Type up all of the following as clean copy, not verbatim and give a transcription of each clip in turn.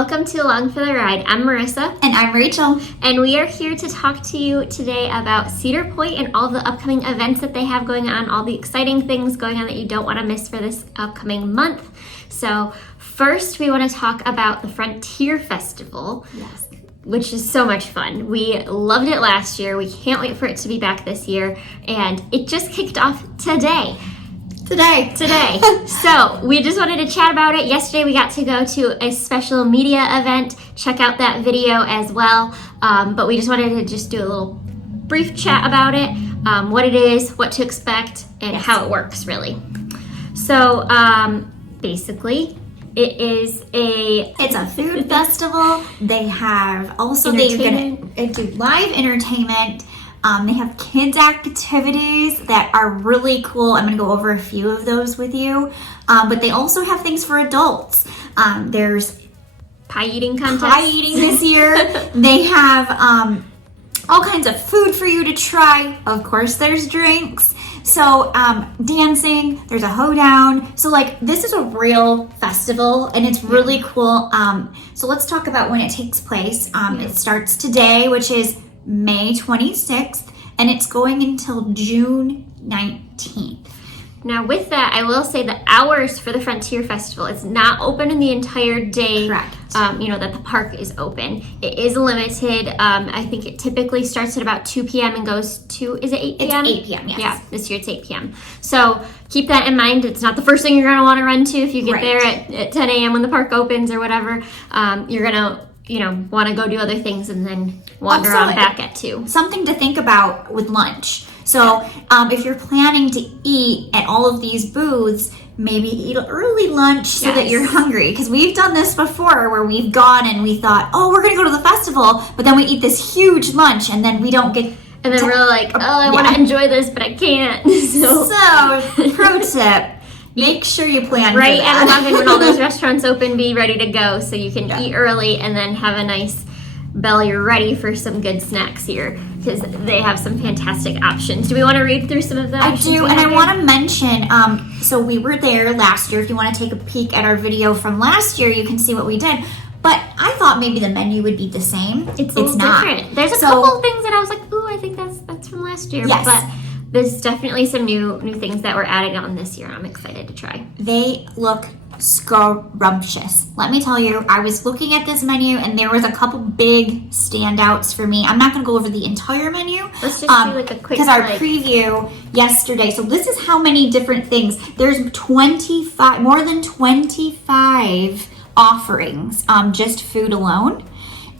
welcome to Along for the Ride. I'm Marissa. And I'm Rachel. And we are here to talk to you today about Cedar Point and all the upcoming events that they have going on, all the exciting things going on that you don't want to miss for this upcoming month. So first, we want to talk about the Frontier Festival. Yes. Which is so much fun. We loved it last year. We can't wait for it to be back this year. And it just kicked off today. So we just wanted to chat about it. Yesterday we got to go to a special media event. Check out that video as well. But we just wanted to just do a little brief chat about it, what it is, what to expect, and how it works really. So basically, it's a food festival. They have also they're gonna do live entertainment. They have kids activities that are really cool. I'm gonna go over a few of those with you. But they also have things for adults. There's pie eating contest. Pie eating this year. They have all kinds of food for you to try. Of course, there's drinks. So dancing, there's a hoedown. So this is a real festival and it's really cool. So let's talk about when it takes place. It starts today, which is May 26th, and it's going until June 19th. Now with that, I will say the hours for the Frontier Festival, it's not open in the entire day. Correct. That the park is open. It is limited. I think it typically starts at about 2 p.m. and goes to, is it 8 p.m.? It's 8 p.m., yes. Yeah, this year it's 8 p.m. So keep that in mind. It's not the first thing you're going to want to run to if you get there at 10 a.m. when the park opens or whatever. You're going to want to go do other things and then wander on back at 2. Something to think about with lunch. So if you're planning to eat at all of these booths, maybe eat an early lunch so that you're hungry. Because we've done this before where we've gone and we thought, oh, we're going to go to the festival, but then we eat this huge lunch and then we don't get... And then we're like, oh, I want to enjoy this, but I can't. So pro tip. Make sure you plan right for that. at 11 when all those restaurants open, be ready to go so you can eat early and then have a nice belly ready for some good snacks here because they have some fantastic options. Do we want to read through some of them? I do, and I want to mention, so we were there last year. If you want to take a peek at our video from last year, you can see what we did. But I thought maybe the menu would be the same. It's not. Different. There's a couple things that I was like, ooh, I think that's from last year. Yes. But there's definitely some new things that were added on this year. I'm excited to try. They look scrumptious. Let me tell you, I was looking at this menu and there was a couple big standouts for me. I'm not going to go over the entire menu. Let's just do a quick because our preview yesterday. So this is how many different things. There's more than 25 offerings, just food alone.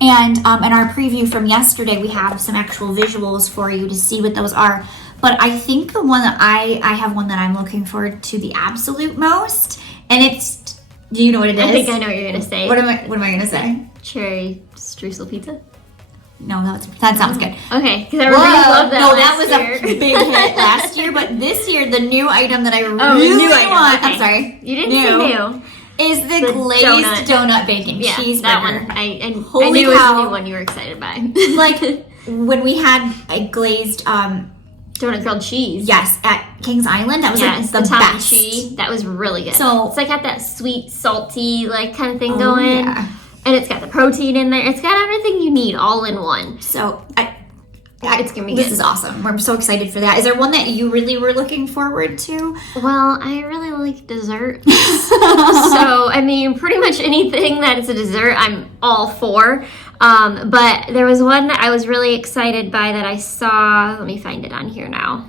And in our preview from yesterday, we have some actual visuals for you to see what those are. But I think the one that I have one that I'm looking forward to the absolute most. And it's, do you know what it is? I think I know what you're going to say. What am I going to say? Cherry streusel pizza? No, that sounds good. Okay, because I really love that. No, that was a big hit last year. But this year, the new item that I really want, okay. I'm sorry. You didn't say new. Is the glazed donut bacon cheeseburger. That one. I knew it was the new one you were excited by. When we had a glazed... donut grilled cheese. Yes, at Kings Island. That was the best. That was really good. So it's got that sweet, salty kind of thing going. Yeah. And it's got the protein in there. It's got everything you need all in one. So it's gonna be good. This is awesome. I'm so excited for that. Is there one that you really were looking forward to? Well, I really like desserts. So, pretty much anything that is a dessert, I'm all for. But there was one that I was really excited by that I saw. Let me find it on here now.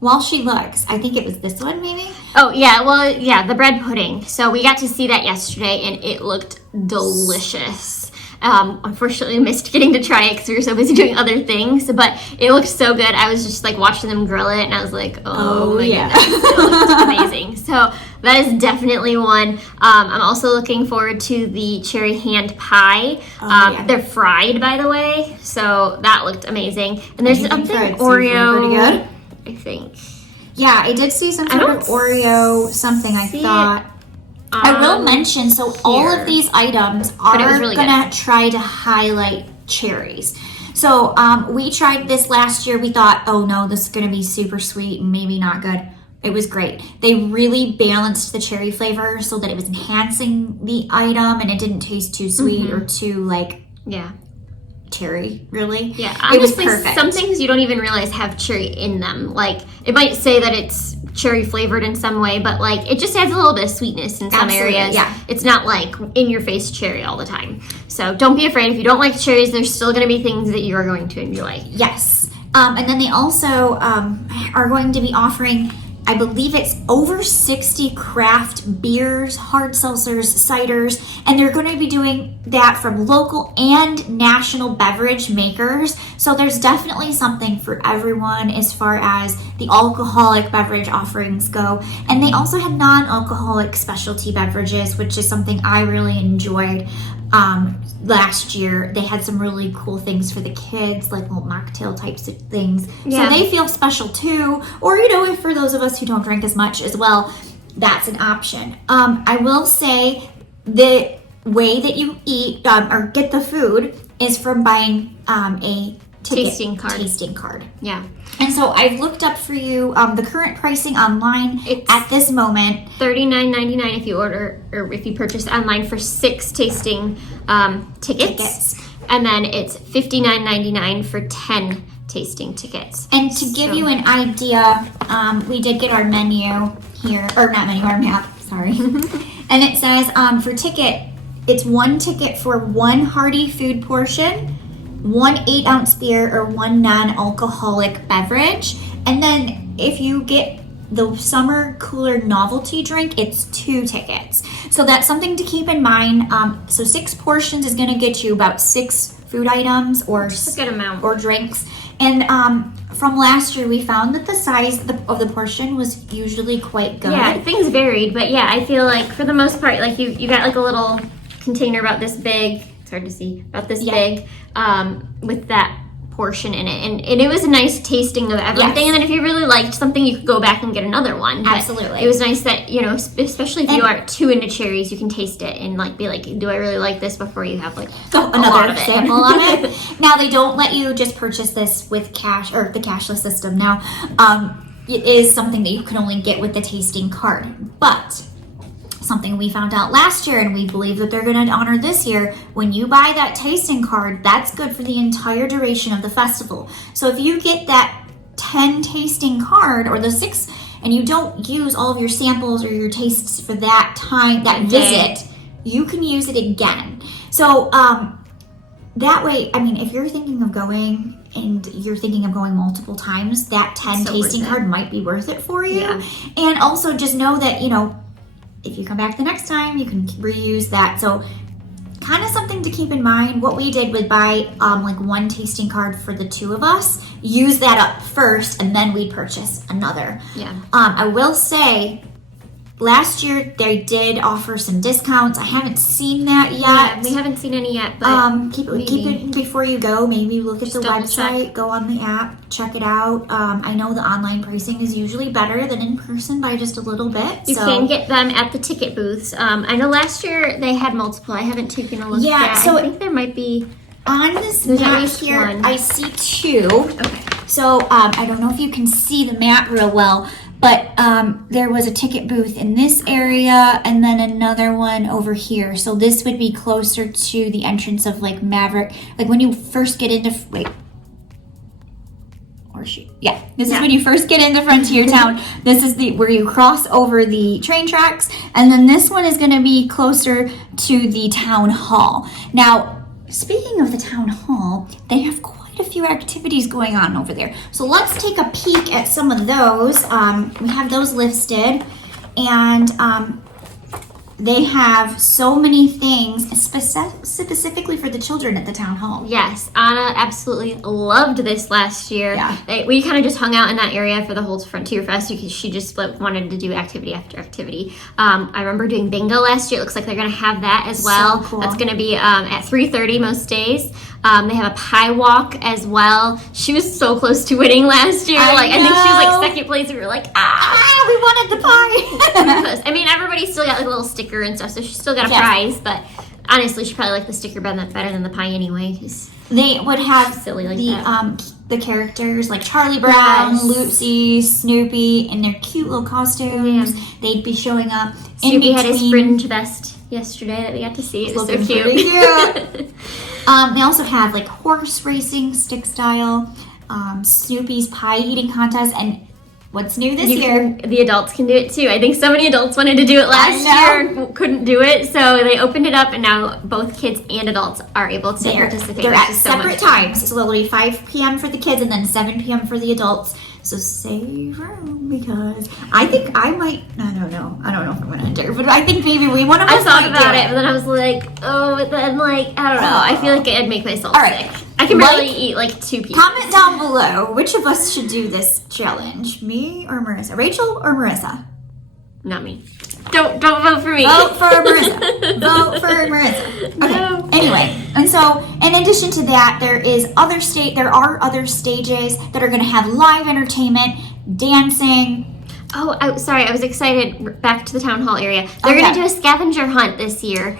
While she looks, I think it was this one maybe? Oh, yeah. The bread pudding. So we got to see that yesterday and it looked delicious. Unfortunately, I missed getting to try it because we were so busy doing other things, but it looked so good. I was just watching them grill it and I was like, oh my goodness, it looked amazing. So that is definitely one. I'm also looking forward to the cherry hand pie. They're fried, by the way, so that looked amazing. And there's something Oreo, pretty good. I think. Yeah, I did see some sort of Oreo something, I thought. I will mention, all of these items are going to try to highlight cherries. So we tried this last year. We thought, oh no, this is going to be super sweet and maybe not good. It was great. They really balanced the cherry flavor so that it was enhancing the item and it didn't taste too sweet or too cherry, really. Yeah, it was honestly, perfect. some things you don't even realize have cherry in them. Like, it might say that it's cherry flavored in some way, but like it just adds a little bit of sweetness in some areas. Yeah. It's not like in your face cherry all the time. So don't be afraid. If you don't like cherries, there's still going to be things that you are going to enjoy. Yes. And then they also are going to be offering, I believe it's over 60 craft beers, hard seltzers, ciders, and they're going to be doing that from local and national beverage makers. So there's definitely something for everyone as far as the alcoholic beverage offerings go. And they also had non-alcoholic specialty beverages, which is something I really enjoyed. Last year they had some really cool things for the kids, like little mocktail types of things. Yeah. So they feel special too. Or, if for those of us who don't drink as much as well, that's an option. I will say the way that you eat or get the food is from buying a Tasting card. Yeah. And so I've looked up for you the current pricing online at this moment. $39.99 if you order or if you purchase online for 6 tasting tickets. And then it's $59.99 for 10 tasting tickets. And to give you an idea, we did get our menu here, or not menu, our map, sorry. And it says for ticket, it's 1 ticket for 1 hearty food portion, 1 8-ounce beer, or 1 non-alcoholic beverage. And then if you get the summer cooler novelty drink, it's 2 tickets. So that's something to keep in mind. So 6 portions is going to get you about 6 food items or just a good amount or drinks. And from last year, we found that the size of the portion was usually quite good. Yeah, things varied, but yeah, I feel like for the most part, like you got like a little container about this big. It's hard to see, about this big, with that portion in it, and it was a nice tasting of everything. Yes. And then if you really liked something, you could go back and get another one. But absolutely, it was nice that especially if you aren't too into cherries, you can taste it and like be like, do I really like this, before you have like another sample of it. Now they don't let you just purchase this with cash or the cashless system. Now it is something that you can only get with the tasting card, but something we found out last year and we believe that they're going to honor this year, when you buy that tasting card, that's good for the entire duration of the festival. So if you get that 10 tasting card or the 6 and you don't use all of your samples or your tastes for that time, that visit, you can use it again. So that way, I mean, if you're thinking of going and you're thinking of going multiple times, that 10 tasting card might be worth it for you. Yeah. And also just know that, if you come back the next time, you can reuse that. So kind of something to keep in mind. What we did was buy like 1 tasting card for the 2 of us, use that up first, and then we'd purchase another. Yeah. I will say, last year they did offer some discounts. I haven't seen that yet. Yeah, we haven't seen any yet, but keep it before you go. Maybe look at the website, go on the app, check it out. I know the online pricing is usually better than in person by just a little bit. You can get them at the ticket booths. I know last year they had multiple. I haven't taken a look yet. So I think there might be on this at map least here. 1. I see 2. Okay. So I don't know if you can see the map real well, but there was a ticket booth in this area and then another one over here. So this would be closer to the entrance of like Maverick. Like when you first get into, this is when you first get into Frontier Town. This is where you cross over the train tracks. And then this one is going to be closer to the town hall. Now, speaking of the town hall, they have quite a few activities going on over there. So let's take a peek at some of those. We have those listed, and they have so many things specifically for the children at the town hall. Yes, Anna absolutely loved this last year. Yeah. We kind of just hung out in that area for the whole Frontier Fest because she just wanted to do activity after activity. I remember doing bingo last year. It looks like they're going to have that as well. So cool. That's going to be at 3:30 most days. They have a pie walk as well. She was so close to winning last year. I think she was like second place. We were like, we wanted the pie. I mean, everybody still got like a little sticker and stuff, so she still got a prize. But honestly, she probably liked the sticker better than the pie anyway. They would have silly like the that. the characters like Charlie Brown, Yes. Lucy, Snoopy, in their cute little costumes. Yeah. They'd be showing up. Snoopy in had his between. fringe vest yesterday that we got to see. It was so Looking cute. pretty cute. They also have like horse racing, stick style, Snoopy's pie eating contest, and what's new this year? The adults can do it too. I think so many adults wanted to do it last year and couldn't do it, so they opened it up, and now both kids and adults are able to participate. They're which at is so much separate fun. times, so it'll be 5 p.m. for the kids and then 7 p.m. for the adults. So save room because I think I might. I don't know if I'm gonna enter, but I think maybe one of us I thought might about do it, but then I was like, oh, but then like I don't know. I feel like it'd make myself All right. sick. I can barely eat like 2 pieces. Comment down below which of us should do this challenge, me or Marissa, Rachel or Marissa. Not me. Don't vote for me. Vote for Marissa. Vote for Marissa. Okay. No. Anyway, and so in addition to that, there are other stages that are going to have live entertainment, dancing. Oh, sorry. I was excited. Back to the town hall area. They're going to do a scavenger hunt this year.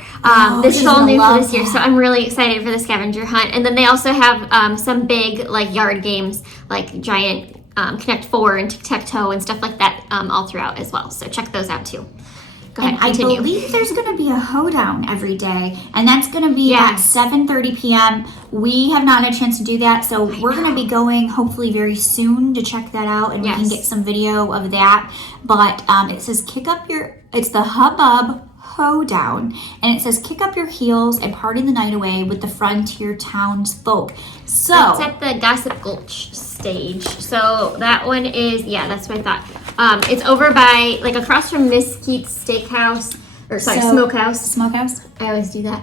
This is she's all gonna new for love this year, that. so I'm really excited for the scavenger hunt. And then they also have some big like yard games, like giant Connect 4 and tic-tac-toe and stuff like that all throughout as well. So check those out too. Go ahead, And continue. I believe there's going to be a hoedown every day, and that's going to be Yeah. at 7:30 p.m. We have not had a chance to do that, so we're going to be going hopefully very soon to check that out, and we can Yes. get some video of that. But it says it's the Hubbub Hoedown, and it says kick up your heels and party the night away with the frontier townsfolk. So It's at the Gossip Gulch stage. So that one is, that's what I thought. It's over by, like across from Miss Keats Steakhouse, or sorry, Smokehouse. Smokehouse. I always do that.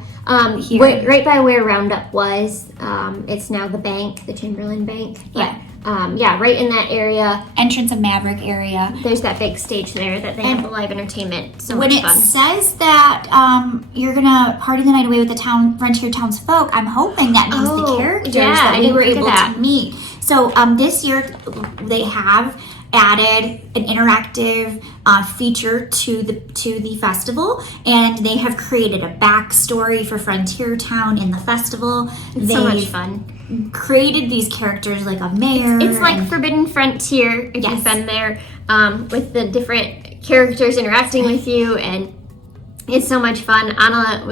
Here. Right by where Roundup was. It's now the bank, the Chamberlain Bank. Yeah. Right in that area. Entrance of Maverick area. There's that big stage there that they have the live entertainment. So When much it fun. says that you're gonna party the night away with the frontier townsfolk, I'm hoping that means the Oh, characters yeah, that I we didn't were think of able that. to meet. So this year they have added an interactive feature to the festival, and they have created a backstory for Frontier Town in the festival. It's so much fun. Created these characters like a mayor. It's like and- Forbidden Frontier, if Yes. you've been there, with the different characters interacting with you, and it's so much fun. Anna,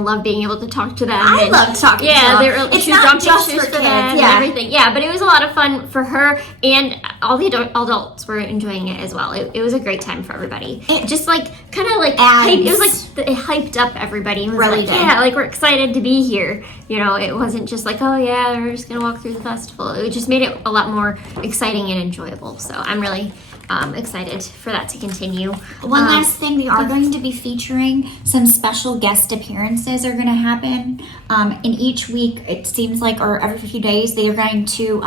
loved being able to talk to them. I loved talking to them. She It's was not drawing just pictures for for kids, them and yeah. everything. Yeah, but it was a lot of fun for her, and all the adults were enjoying it as well. It was a great time for everybody. It just like kind of like adds- it was like it hyped up everybody. It was Really like, did. yeah, like we're excited to be here. It wasn't just like, oh yeah, we're just gonna walk through the festival. It just made it a lot more exciting and enjoyable. So I'm really excited for that to continue. One last thing, we are going to be featuring some special guest appearances are going to happen. In each week, it seems like, or every few days, they are going to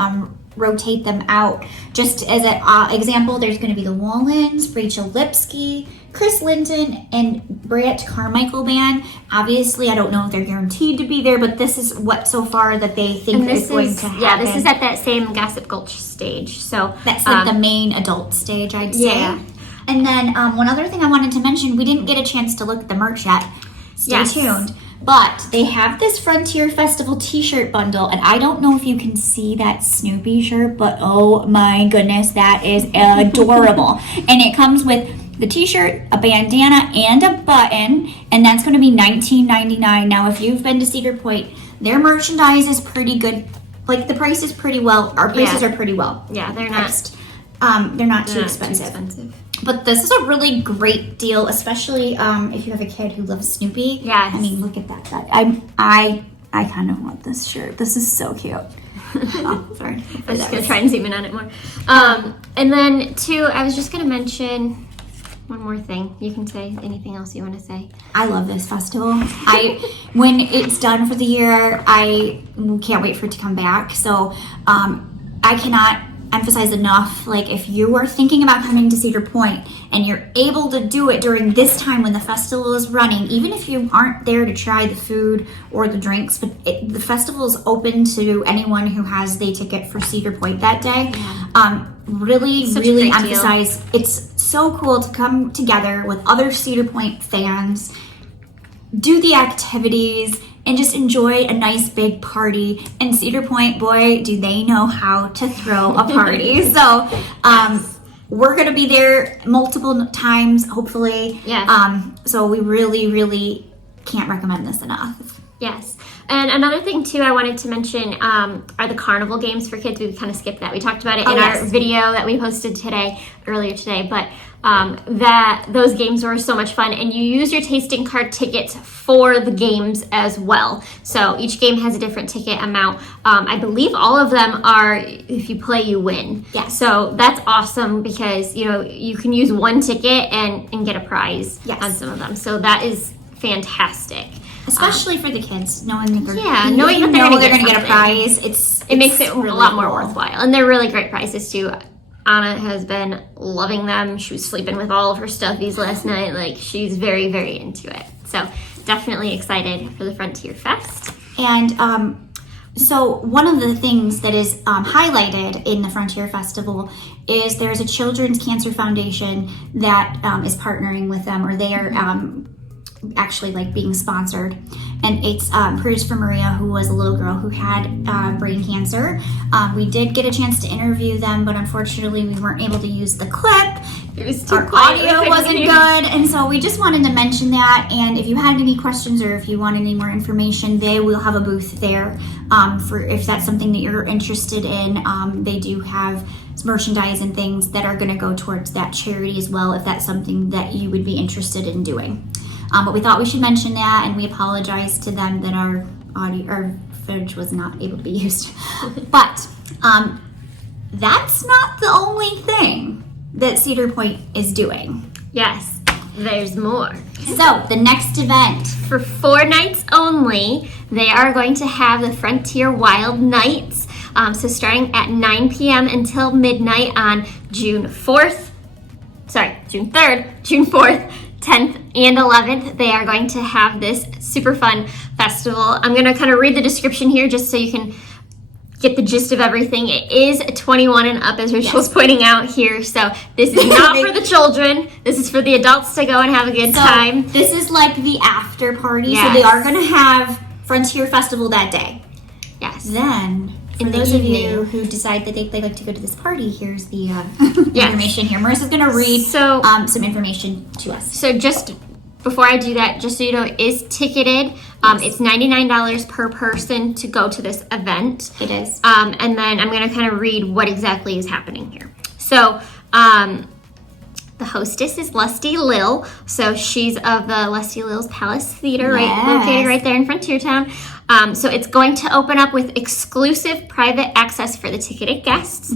rotate them out. Just as an example, there's going to be the Wallens, Rachel Lipsky, Chris Linton, and Brett Carmichael Band. Obviously, I don't know if they're guaranteed to be there, but this is what so far that they think is going to happen. Yeah, this is at that same Gossip Gulch stage. So That's like the main adult stage, I'd say. Yeah. And then one other thing I wanted to mention, we didn't get a chance to look at the merch yet. Stay tuned. But they have this Frontier Festival t-shirt bundle, and I don't know if you can see that Snoopy shirt, but oh my goodness, that is adorable. And it comes with the t-shirt, a bandana, and a button, and that's going to be $19.99. Now, if you've been to Cedar Point, their merchandise is pretty good. Like, the price is pretty well. Our prices are pretty well. yeah, they're priced. They're not too expensive. But this is a really great deal, especially if you have a kid who loves Snoopy. Yes. I mean, look at that. I kind of want this shirt. This is so cute. Oh, sorry. I'm just gonna try and zoom in on it more. And then two, I was just gonna mention one more thing. You can say anything else you want to say. I love this festival. When it's done for the year, I can't wait for it to come back. So I cannot emphasize enough, like, if you are thinking about coming to Cedar Point and you're able to do it during this time when the festival is running, even if you aren't there to try the food or the drinks, but the festival is open to anyone who has the ticket for Cedar Point that day. Really Such a great emphasize it's so cool to come together with other Cedar Point fans, do the activities, and just enjoy a nice big party. And Cedar Point, boy, do they know how to throw a party. So we're going to be there multiple times, hopefully. Yeah. So we really, really can't recommend this enough. Yes. And another thing, too, I wanted to mention are the carnival games for kids. We kind of skipped that. We talked about it in our video that we posted earlier today. But those games were so much fun. And you use your tasting card tickets for the games as well. So each game has a different ticket amount. I believe all of them are, if you play, you win. Yeah. So that's awesome because, you can use one ticket and get a prize on some of them. So that is fantastic. Especially for the kids, knowing that they're going to get a prize, it makes it really a lot more worthwhile. And they're really great prizes too. Anna has been loving them. She was sleeping with all of her stuffies last night. Like, she's very, very into it. So definitely excited for the Frontier Fest. And so one of the things that is highlighted in the Frontier Festival is there's a Children's Cancer Foundation that is partnering with them, or they are actually like being sponsored, and it's Prayers for Maria, who was a little girl who had brain cancer. We did get a chance to interview them, but unfortunately we weren't able to use the clip. It was too Our audio wasn't good, and so we just wanted to mention that. And if you had any questions or if you want any more information, they will have a booth there for if that's something that you're interested in. They do have merchandise and things that are going to go towards that charity as well, if that's something that you would be interested in doing. But we thought we should mention that, and we apologize to them that our footage was not able to be used. But that's not the only thing that Cedar Point is doing. Yes, there's more. So the next event, for 4 nights only, they are going to have the Frontier Wild Nights. So starting at 9 p.m. until midnight on June 3rd, June 4th, 10th, and 11th, they are going to have this super fun festival. I'm going to kind of read the description here just so you can get the gist of everything. It is 21 and up, as Rachel's pointing out here. So this is not for the children. This is for the adults to go and have a good time. This is like the after party. Yes. So they are going to have Frontier Festival that day. Yes. Then, for those of you who decide that they like to go to this party, here's the information here. Marissa's going to read some information to us. So just before I do that, just so you know, it is ticketed. It's $99 per person to go to this event. It is. And then I'm going to kind of read what exactly is happening here. So the hostess is Lusty Lil. So she's of the Lusty Lil's Palace Theater, located right there in Frontiertown. So it's going to open up with exclusive private access for the ticketed guests.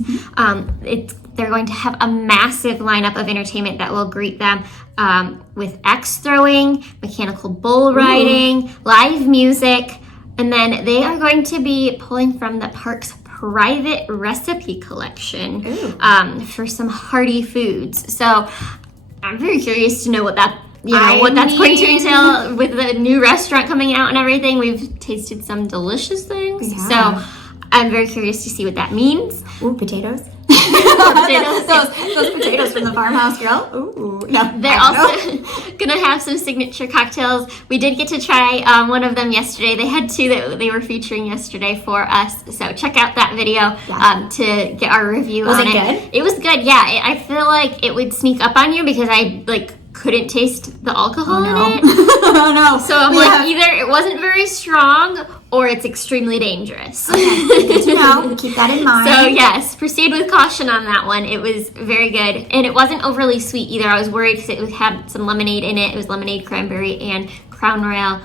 They're going to have a massive lineup of entertainment that will greet them with axe throwing, mechanical bull riding, live music, and then they are going to be pulling from the park's private recipe collection for some hearty foods. So I'm very curious to know what that's going to entail with the new restaurant coming out and everything. We've tasted some delicious things. So I'm very curious to see what that means. Ooh, potatoes. Potatoes. those potatoes from the farmhouse grill. Ooh, no. They're also gonna have some signature cocktails. We did get to try one of them yesterday. They had 2 that they were featuring yesterday for us. So check out that video to get our review on it. Was it good? It was good. Yeah, I feel like it would sneak up on you because I couldn't taste the alcohol in it. Oh no. So I'm like, either it wasn't very strong or it's extremely dangerous. Okay, good to know. Keep that in mind. So yes, proceed with caution on that one. It was very good. And it wasn't overly sweet either. I was worried because it had some lemonade in it. It was lemonade, cranberry, and Crown Royal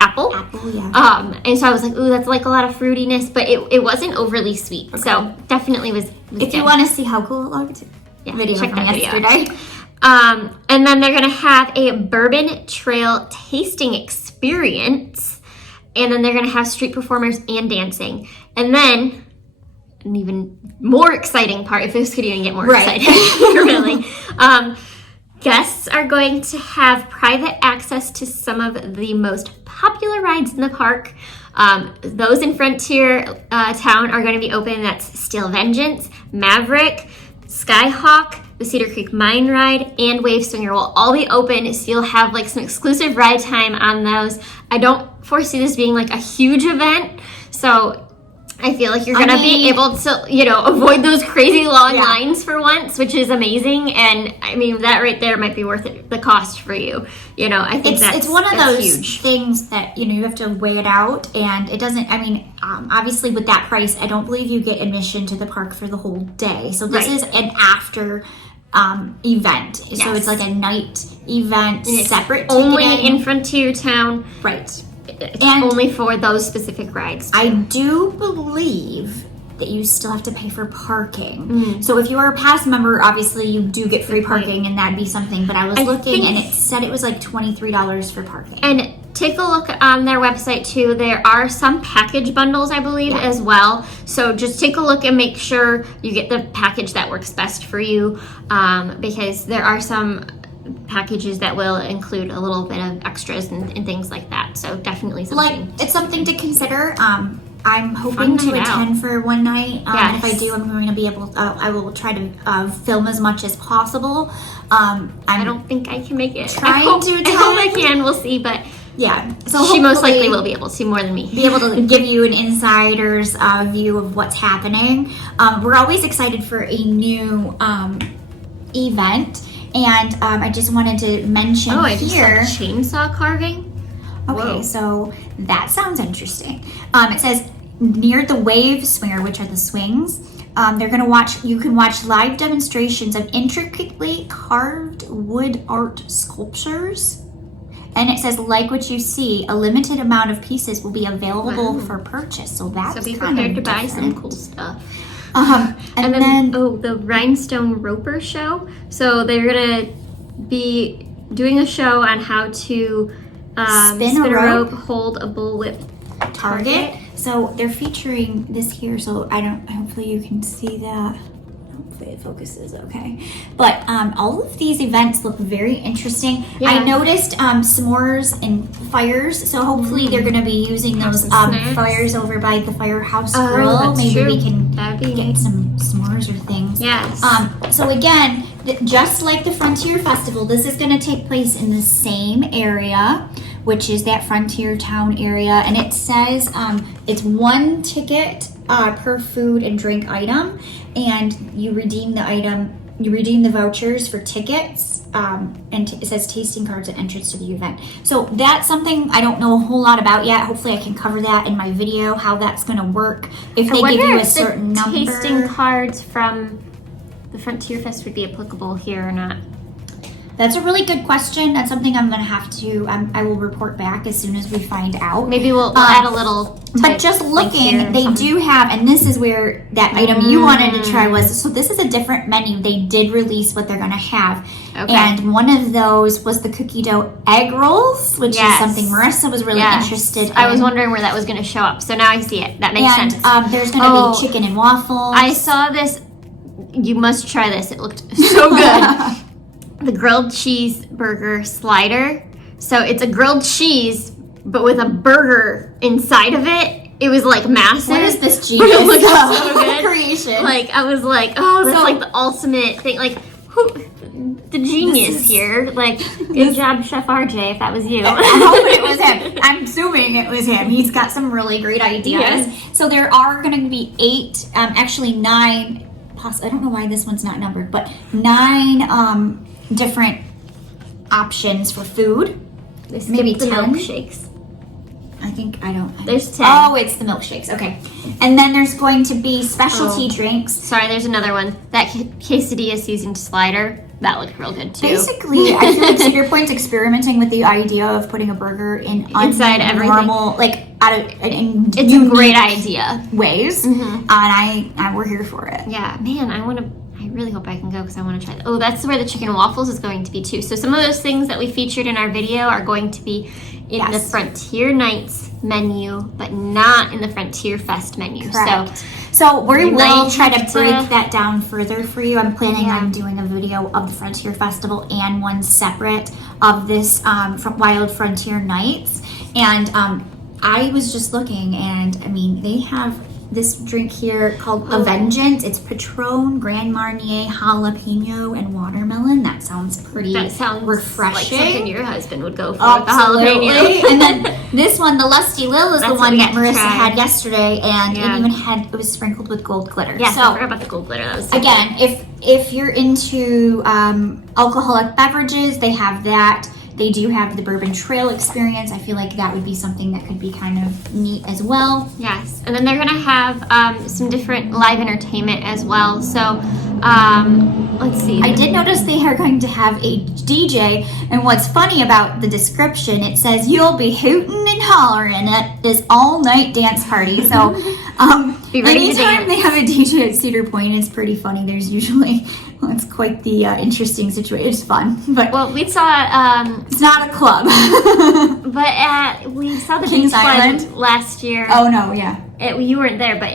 apple. And so I was like, ooh, that's like a lot of fruitiness, but it wasn't overly sweet. Okay. So definitely was if good. You want to see how cool it looked, video check from that yesterday. Video. And then they're going to have a Bourbon Trail tasting experience. And then they're going to have street performers and dancing. And then, an even more exciting part, if this could even get more exciting, really, guests are going to have private access to some of the most popular rides in the park. Those in Frontier Town are going to be open. That's Steel Vengeance, Maverick, SkyHawk, the Cedar Creek Mine Ride, and Wave Swinger will all be open, so you'll have like some exclusive ride time on those. I don't foresee this being like a huge event, so I feel like you're going to be able to, avoid those crazy long lines for once, which is amazing. And I mean, that right there might be worth it, the cost for you. I think it's one of those huge things that, you have to weigh it out. And it doesn't, obviously with that price, I don't believe you get admission to the park for the whole day. So this is an after event. Yes. So it's like a night event, separate only ticketing. in Frontier Town. Right. It's only for those specific rides too. I do believe that you still have to pay for parking. So if you are a pass member, obviously you do get free parking, and that'd be something. But I was looking, and it said it was like $23 for parking. And take a look on their website too. There are some package bundles, I believe, as well. So just take a look and make sure you get the package that works best for you, because there are some packages that will include a little bit of extras and things like that. So definitely something. It's something to consider. I'm hoping to attend for one night. If I do, I'm going to be able. I will try to film as much as possible. I don't think I can make it. I hope I can. We'll see, but. Yeah, so she most likely will be able to more than me. Be able to give you an insider's view of what's happening. We're always excited for a new event. And I just wanted to mention here. here. Chainsaw carving. Okay, Whoa. So that sounds interesting. It says near the Wave Swinger, which are the swings. You can watch live demonstrations of intricately carved wood art sculptures. And it says, like what you see, a limited amount of pieces will be available for purchase. So that's be kind prepared of to buy different. some cool stuff. And then the Rhinestone Roper Show. So they're gonna be doing a show on how to spin a rope, hold a bullwhip target. So they're featuring this here. So hopefully you can see that. Hopefully it focuses okay. But all of these events look very interesting. Yeah. I noticed s'mores and fires. So hopefully they're going to be using those fires over by the Firehouse Grill. That's Maybe true. we can That'd be get nice. some s'mores or things. Yes. So again, just like the Frontier Festival, this is going to take place in the same area, which is that Frontier Town area. And it says it's one ticket per food and drink item, and you redeem the vouchers for tickets, and it says tasting cards and entrance to the event. So that's something I don't know a whole lot about yet. Hopefully I can cover that in my video, how that's going to work. If they give you a certain number. Tasting cards from the Frontier Fest would be applicable here or not. That's a really good question. That's something I'm going to have to, I will report back as soon as we find out. Maybe we'll add a little But just looking, they do have, and this is where that item you wanted to try was, so this is a different menu. They did release what they're going to have. Okay. And one of those was the cookie dough egg rolls, which is something Marissa was really interested in. I was wondering where that was going to show up. So now I see it. That makes sense. And there's going to be chicken and waffles. I saw this. You must try this. It looked so good. The grilled cheese burger slider. So it's a grilled cheese, but with a burger inside of it. It was like massive. What is this genius It looked so good. creation? Like I was like, oh, that's like the ultimate thing. Like who, the genius here. Like good job, Chef RJ. If that was you. I hope it was him. I'm assuming it was him. He's got some really great ideas. Yes. So there are going to be 9. I don't know why this one's not numbered, but 9 different options for food. Maybe the 10 milkshakes. There's 10. Oh, it's the milkshakes. Okay. And then there's going to be specialty drinks. Sorry, there's another one. That quesadilla seasoned slider. That looked real good too. Basically, I feel like Cedar Point's experimenting with the idea of putting a burger inside everything. Normal, like it's a great idea. Ways, and we're here for it. Yeah, man, I really hope I can go because I want to try that. Oh, that's where the chicken and waffles is going to be too. So some of those things that we featured in our video are going to be in the Frontier Nights menu, but not in the Frontier Fest menu. Correct. So we will try to break that down further for you. I'm planning on doing a video of the Frontier Festival and one separate of this Wild Frontier Nights. And I was just looking, and I mean, they have this drink here called A Vengeance. It's Patron, Grand Marnier, jalapeno, and watermelon. That sounds pretty refreshing. Like something your husband would go for. Absolutely. The jalapeno. And then this one, the Lusty Lil, is the one that Marissa had yesterday, and it was sprinkled with gold glitter. Yeah, so I forgot about the gold glitter. That was so again, if you're into alcoholic beverages, they have that. They do have the Bourbon Trail experience. I feel like that would be something that could be kind of neat as well. Yes, and then they're gonna have some different live entertainment as well. So let's see. I did notice they are going to have a DJ, and what's funny about the description, it says you'll be hooting and hollering at this all-night dance party. So Be ready to anytime dance. they have a DJ at Cedar Point, it's pretty funny. There's usually, it's quite the interesting situation. It's fun, but Well, we saw it's not a club. but we saw the Kings Beach Club Island? last year. Oh no, yeah. You weren't there, but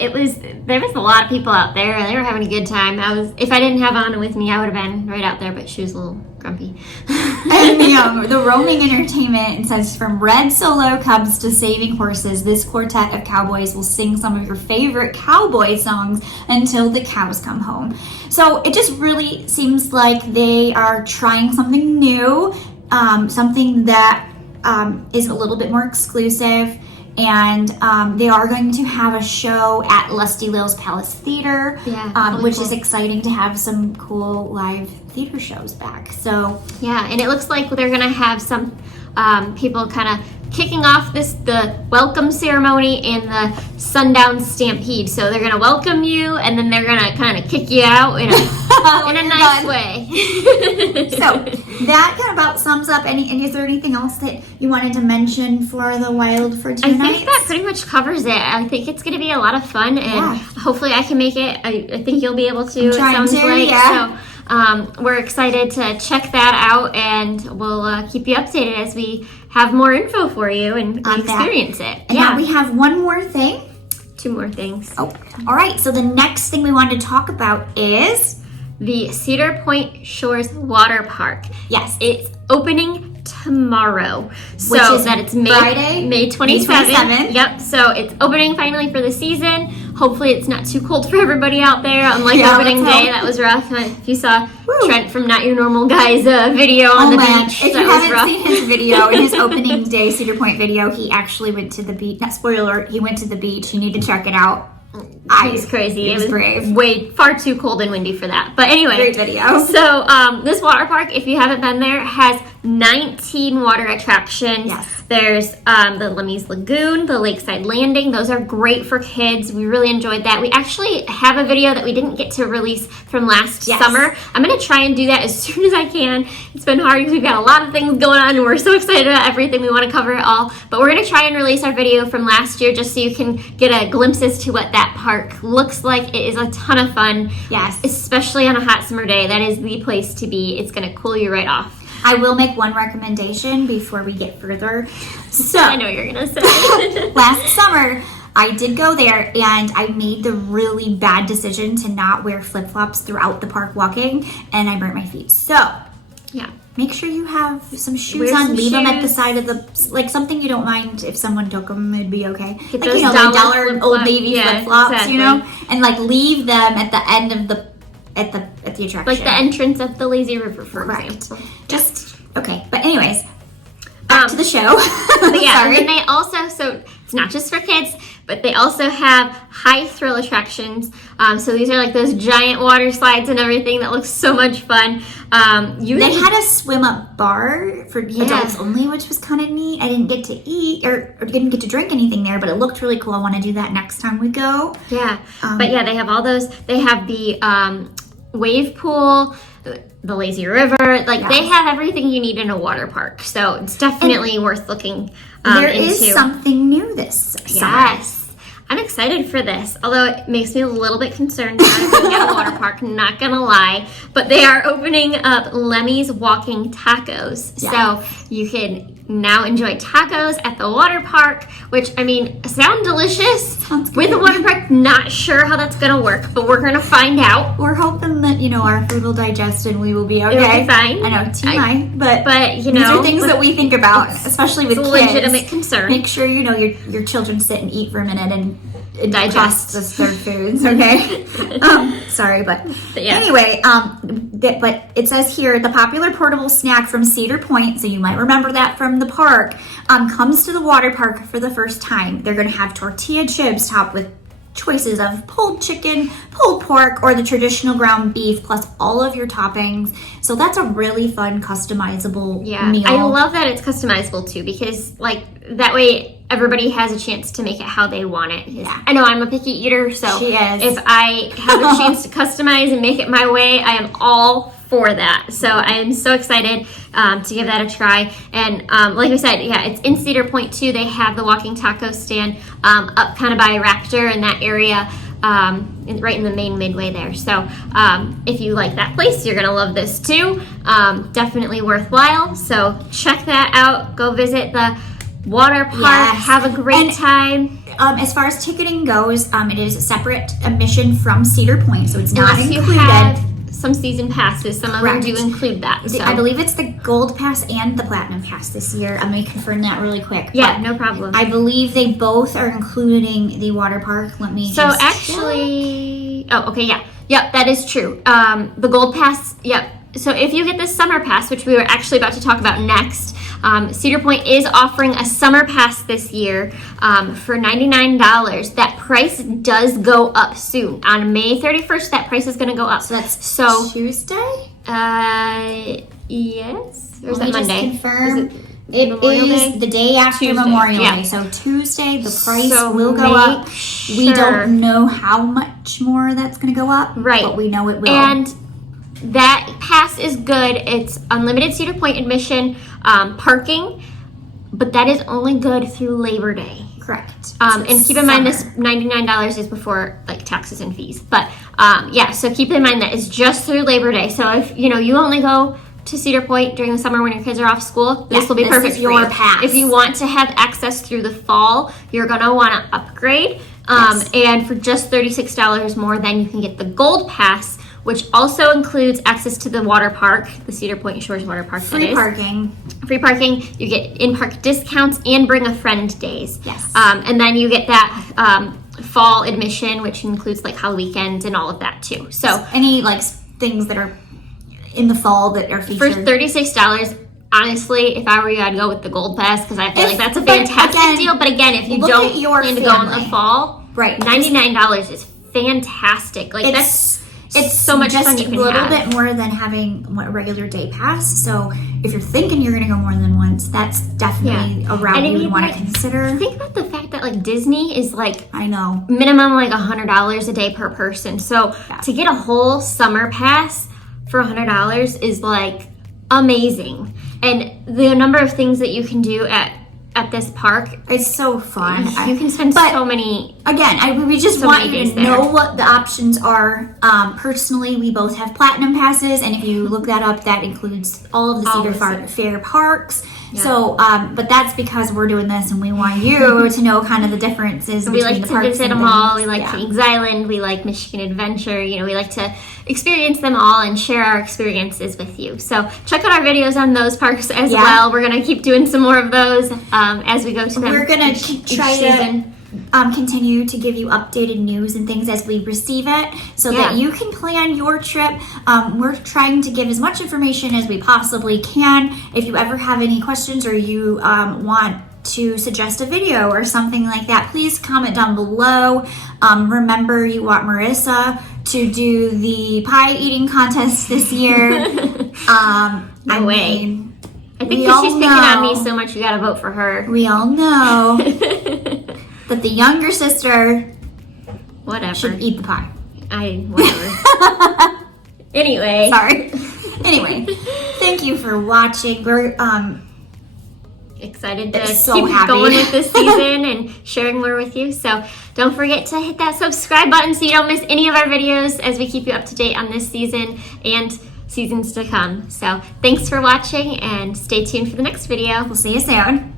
there was a lot of people out there, and they were having a good time. If I didn't have Anna with me, I would have been right out there, but she was a little grumpy. And the roaming entertainment, it says, from red solo cubs to saving horses, this quartet of cowboys will sing some of your favorite cowboy songs until the cows come home. So it just really seems like they are trying something new, something that is a little bit more exclusive. And they are going to have a show at Lusty Lil's Palace Theater, which is exciting to have some cool live theater shows back. So yeah, and it looks like they're gonna have some people kind of kicking off the welcome ceremony and the sundown stampede. So they're gonna welcome you, and then they're gonna kind of kick you out in a nice way. So that kind of about sums up. Is there anything else that you wanted to mention for the Wild for 2 nights? I think that pretty much covers it. I think it's going to be a lot of fun, and hopefully I can make it. I think you'll be able to. It sounds like. Yeah. So we're excited to check that out, and we'll keep you updated as we have more info for you and experience it. And now we have one more thing. 2 more things. Oh, all right. So the next thing we wanted to talk about is the Cedar Point Shores Water Park. Yes, it's opening tomorrow. So which is it's Friday, May 27th. Yep. So it's opening finally for the season. Hopefully it's not too cold for everybody out there. Unlike opening day, that was rough. If you saw Trent from Not Your Normal Guys video on the beach, if you haven't seen his video, in his opening day Cedar Point video, he actually went to the beach. Not spoiler alert, he went to the beach. You need to check it out. It was crazy. It was brave. Far too cold and windy for that. But anyway, great video. So this water park, if you haven't been there, has 19 water attractions. Yes. There's the Lemmy's Lagoon, the Lakeside Landing. Those are great for kids. We really enjoyed that. We actually have a video that we didn't get to release from last summer. I'm going to try and do that as soon as I can. It's been hard because we've got a lot of things going on and we're so excited about everything. We want to cover it all. But we're going to try and release our video from last year just so you can get a glimpse as to what that park looks like. It is a ton of fun. Yes. Especially on a hot summer day. That is the place to be. It's going to cool you right off. I will make one recommendation before we get further. So I know what you're going to say. Last summer, I did go there, and I made the really bad decision to not wear flip-flops throughout the park walking, and I burnt my feet. So yeah, make sure you have some shoes on. Leave them at the side of the, something you don't mind if someone took them, it'd be okay. Get like, those $1 Old Navy flip-flops, exactly. And leave them at the end of the at the attraction. Like the entrance of the Lazy River, for example. Just, okay. But anyways, back to the show. But yeah, and then they also, so it's not just for kids, but they also have high thrill attractions. So these are like those giant water slides and everything that looks so much fun. They had a swim up bar for adults only, which was kind of neat. I didn't get to eat or didn't get to drink anything there, but it looked really cool. I want to do that next time we go. Yeah, but yeah, they have all those. They have the wave pool, the lazy river. They have everything you need in a water park. So it's definitely worth looking there into. Is something new this summer. Yes. I'm excited for this, although it makes me a little bit concerned about being at a water park, not gonna lie. But they are opening up Lemmy's Walking Tacos. Yeah. So you can now enjoy tacos at the water park, which, I mean, sound delicious. Sounds good. With the water park, not sure how that's gonna work, but we're gonna find out. We're hoping that, our food will digest and we will be okay. It'll be fine. I know, TMI, but these are things that we think about, especially with kids. It's a legitimate concern. Make sure, your children sit and eat for a minute and processed foods. Okay. Sorry, but yeah. Anyway, but it says here the popular portable snack from Cedar Point, so you might remember that from the park, comes to the water park for the first time. They're going to have tortilla chips topped with choices of pulled chicken, pulled pork, or the traditional ground beef, plus all of your toppings. So that's a really fun, customizable meal. I love that it's customizable too, because like that way everybody has a chance to make it how they want it. Yeah. I know I'm a picky eater, so She is. if I have a chance to customize and make it my way, I am all for that. So I am so excited to give that a try. And like we said, yeah, it's in Cedar Point too. They have the walking taco stand up kind of by Raptor in that area, right in the main midway there. So if you like that place, you're gonna love this too. Definitely worthwhile. So check that out. Go visit the water park. Yes. Have a great time. As far as ticketing goes, it is a separate admission from Cedar Point, so it's not Unless included. you have some season passes, some of them Correct. do include that. So. I believe it's the Gold Pass and the Platinum Pass this year. I'm going to confirm that really quick. Yeah, But no problem. I believe they both are including the water park. Let me So just actually, oh, okay, yeah. Yep, that is true. The Gold Pass, yep. So if you get the Summer Pass, which we were actually about to talk about next, Cedar Point is offering a Summer Pass this year for $99. That price does go up soon. On May 31st, that price is going to go up. So that's Yes. Tuesday? Or is Let that me just Monday? confirm. Is It Memorial is Day? the day after Tuesday, Memorial yeah. Day. So Tuesday, the price So will go make up. We sure. don't know how much more that's going to go up. Right. But we know it will. And that pass is good. It's unlimited Cedar Point admission, parking, but that is only good through Labor Day. Correct. So And it's keep in mind this summer. $99 is before like taxes and fees. But yeah, so keep in mind that it's just through Labor Day. So if you only go to Cedar Point during the summer when your kids are off school, this will be this perfect is for your you. pass. If you want to have access through the fall, you're gonna want to upgrade. Yes. And for just $36 more, then you can get the Gold Pass, which also includes access to the water park, the Cedar Point Shores Water Park. Free parking. Free parking. You get in-park discounts and bring a friend days. Yes. And then you get that fall admission, which includes like Halloween weekends and all of that too. So Any things that are in the fall that are for featured. $36, honestly, if I were you, I'd go with the Gold Pass because I feel like that's a But fantastic again, deal. But again, if you look don't at your plan to go in the family. fall, Right. $99 is fantastic. Like it's so much just fun you can a little have. bit more than having a regular day pass. So if you're thinking you're going to go more than once, that's definitely a route And I you would mean, want like, to consider. Think about the fact that like Disney is like I know. minimum like $100 a day per person. So to get a whole summer pass for $100 is like amazing. And the number of things that you can do at this park, It's so fun. you can spend but so many. Again, we just So want many you days to know what the options are. Personally, we both have platinum passes, and if you look that up, that includes all of the All Cedar the Fair parks. So, but that's because we're doing this, and we want you to know kind of the differences We between like the to parks visit and them all. We things. like Yeah. Kings Island. We like Michigan Adventure. We like to experience them all and share our experiences with you. So check out our videos on those parks as Yeah. well. We're going to keep doing some more of those as we go to them. We're gonna each try season. to continue to give you updated news and things as we receive it, so that you can plan your trip. We're trying to give as much information as we possibly can. If you ever have any questions or you want to suggest a video or something like that, please comment down below. Remember, you want Marissa to do the pie eating contest this year. No way. mean, I think we that all she's picking on me know- so much, you got to vote for her. We all know that the younger sister Whatever. should eat the pie. Whatever. Anyway. Sorry. Anyway, thank you for watching. We're excited to So keep happy. going with this season and sharing more with you. So don't forget to hit that subscribe button so you don't miss any of our videos as we keep you up to date on this season and seasons to come. So thanks for watching and stay tuned for the next video. we'll see you soon.